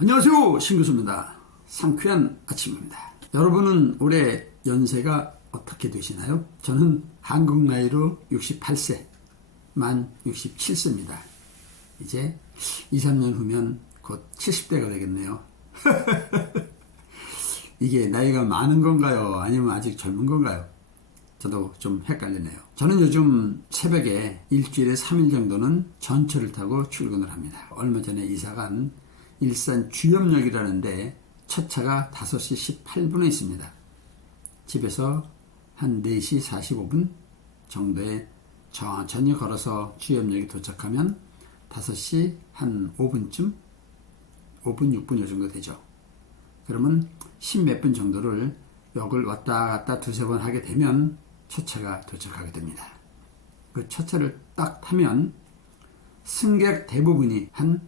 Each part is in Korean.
안녕하세요, 신교수입니다. 상쾌한 아침입니다. 여러분은 올해 연세가 어떻게 되시나요? 저는 한국 나이로 68세, 만 67세입니다. 이제 2, 3년 후면 곧 70대가 되겠네요. 이게 나이가 많은 건가요? 아니면 아직 젊은 건가요? 저도 좀 헷갈리네요. 저는 요즘 새벽에 일주일에 3일 정도는 전철을 타고 출근을 합니다. 얼마 전에 이사간 일산 주염역이라는데 첫 차가 5시 18분에 있습니다. 집에서 한 4시 45분 정도에 천천히 걸어서 주염역에 도착하면 5시 한 5분쯤? 5분, 6분 요 정도 되죠. 그러면 10몇 분 정도를 역을 왔다 갔다 두세 번 하게 되면 첫 차가 도착하게 됩니다. 그 첫 차를 딱 타면 승객 대부분이 한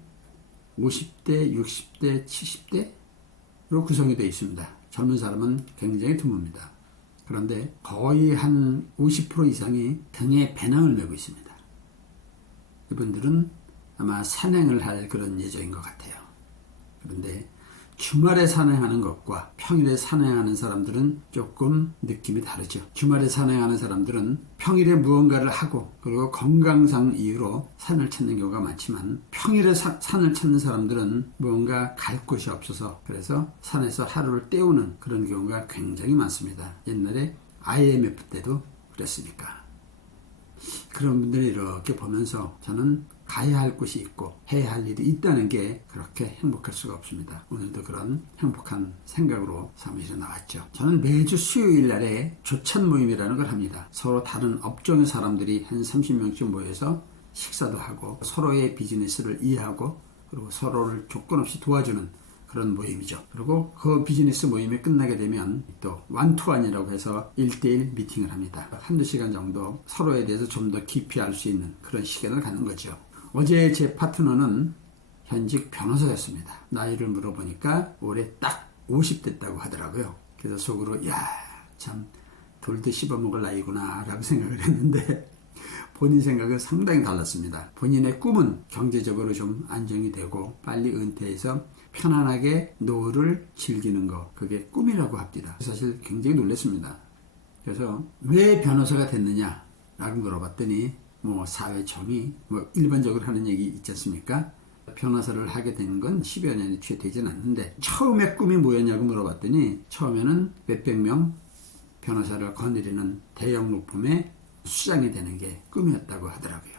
50대, 60대, 70대로 구성이 되어 있습니다. 젊은 사람은 굉장히 드뭅니다. 그런데 거의 한 50% 이상이 등에 배낭을 메고 있습니다. 이분들은 아마 산행을 할 그런 예정인 것 같아요. 그런데 주말에 산행하는 것과 평일에 산행하는 사람들은 조금 느낌이 다르죠. 주말에 산행하는 사람들은 평일에 무언가를 하고 그리고 건강상 이유로 산을 찾는 경우가 많지만 평일에 산을 찾는 사람들은 무언가 갈 곳이 없어서 그래서 산에서 하루를 때우는 그런 경우가 굉장히 많습니다. 옛날에 IMF 때도 그랬으니까. 그런 분들이 이렇게 보면서 저는 가야 할 곳이 있고 해야 할 일이 있다는 게 그렇게 행복할 수가 없습니다. 오늘도 그런 행복한 생각으로 사무실에 나왔죠. 저는 매주 수요일 날에 조찬 모임이라는 걸 합니다. 서로 다른 업종의 사람들이 한 30명쯤 모여서 식사도 하고 서로의 비즈니스를 이해하고 그리고 서로를 조건 없이 도와주는 그런 모임이죠. 그리고 그 비즈니스 모임이 끝나게 되면 또 완투원이라고 해서 1대1 미팅을 합니다. 한두 시간 정도 서로에 대해서 좀 더 깊이 알 수 있는 그런 시간을 갖는 거죠. 어제 제 파트너는 현직 변호사였습니다. 나이를 물어보니까 올해 딱 50 됐다고 하더라고요. 그래서 속으로 참 돌도 씹어먹을 나이구나 라고 생각을 했는데 본인 생각은 상당히 달랐습니다. 본인의 꿈은 경제적으로 좀 안정이 되고 빨리 은퇴해서 편안하게 노후를 즐기는 거, 그게 꿈이라고 합니다. 사실 굉장히 놀랐습니다. 그래서 왜 변호사가 됐느냐 라고 물어봤더니 사회 정의, 일반적으로 하는 얘기 있지 않습니까? 변호사를 하게 된 건 10여 년이 채 되진 않는데 처음에 꿈이 뭐였냐고 물어봤더니 처음에는 몇백 명 변호사를 거느리는 대형 로펌의 수장이 되는 게 꿈이었다고 하더라고요.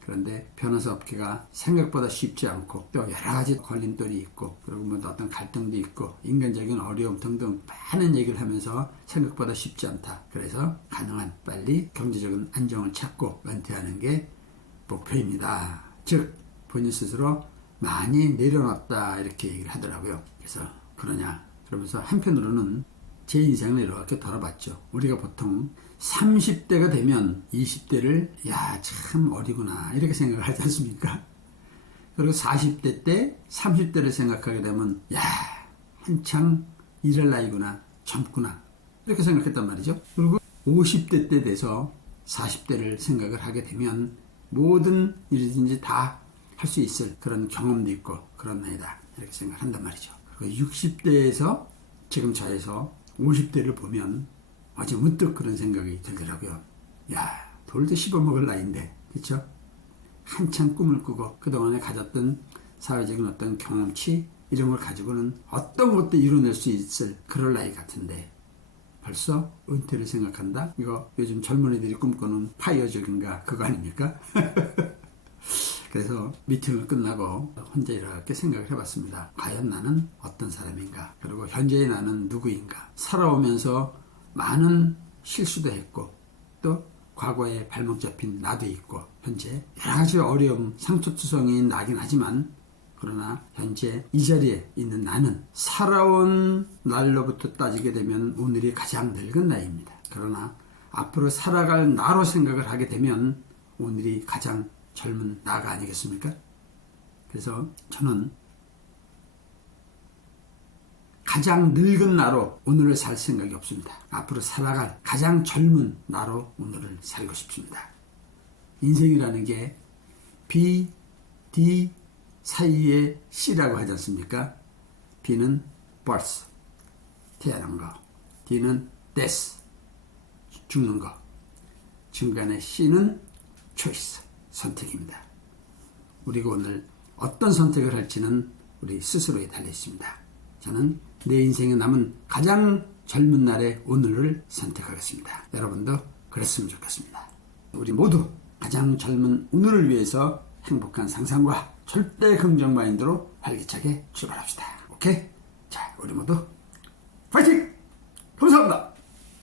그런데 변호사 업계가 생각보다 쉽지 않고 또 여러 가지 걸림돌이 있고 그리고 어떤 갈등도 있고 인간적인 어려움 등등 많은 얘기를 하면서 생각보다 쉽지 않다. 그래서 가능한 빨리 경제적인 안정을 찾고 은퇴하는 게 목표입니다. 즉 본인 스스로 많이 내려놨다 이렇게 얘기를 하더라고요. 그래서 그러냐 그러면서 한편으로는 제 인생을 이렇게 돌아봤죠. 우리가 보통 30대가 되면 20대를 참 어리구나 이렇게 생각을 하지 않습니까? 그리고 40대 때 30대를 생각하게 되면 한창 일할 나이구나 젊구나 이렇게 생각했단 말이죠. 그리고 50대 때 돼서 40대를 생각을 하게 되면 모든 일이든지 다 할 수 있을 그런 경험도 있고 그런 나이다 이렇게 생각을 한단 말이죠. 그리고 60대에서 지금 저에서 50대를 보면 아주 문득 그런 생각이 들더라고요. 돌도 씹어먹을 나이인데, 그쵸? 한참 꿈을 꾸고 그동안에 가졌던 사회적인 어떤 경험치 이런 걸 가지고는 어떤 것도 이뤄낼 수 있을 그럴 나이 같은데 벌써 은퇴를 생각한다? 이거 요즘 젊은이들이 꿈꾸는 파이어족인가 그거 아닙니까? 그래서 미팅을 끝나고 혼자 이렇게 생각을 해봤습니다. 과연 나는 어떤 사람인가? 그리고 현재의 나는 누구인가? 살아오면서 많은 실수도 했고 또 과거에 발목 잡힌 나도 있고 현재 여러 가지 어려움 상처투성이 나긴 하지만 그러나 현재 이 자리에 있는 나는 살아온 날로부터 따지게 되면 오늘이 가장 늙은 나이입니다. 그러나 앞으로 살아갈 나로 생각을 하게 되면 오늘이 가장 젊은 나가 아니겠습니까? 그래서 저는 가장 늙은 나로 오늘을 살 생각이 없습니다. 앞으로 살아갈 가장 젊은 나로 오늘을 살고 싶습니다. 인생이라는 게 B, D, 사이에 C라고 하지 않습니까? B는 birth, 태어난 거. D는 death, 죽는 거. 중간에 C는 choice, 선택입니다. 우리가 오늘 어떤 선택을 할지는 우리 스스로에 달려 있습니다. 저는 내 인생에 남은 가장 젊은 날의 오늘을 선택하겠습니다. 여러분도 그랬으면 좋겠습니다. 우리 모두 가장 젊은 오늘을 위해서 행복한 상상과 절대 긍정 마인드로 활기차게 출발합시다. 오케이? 자, 우리 모두 파이팅! 감사합니다.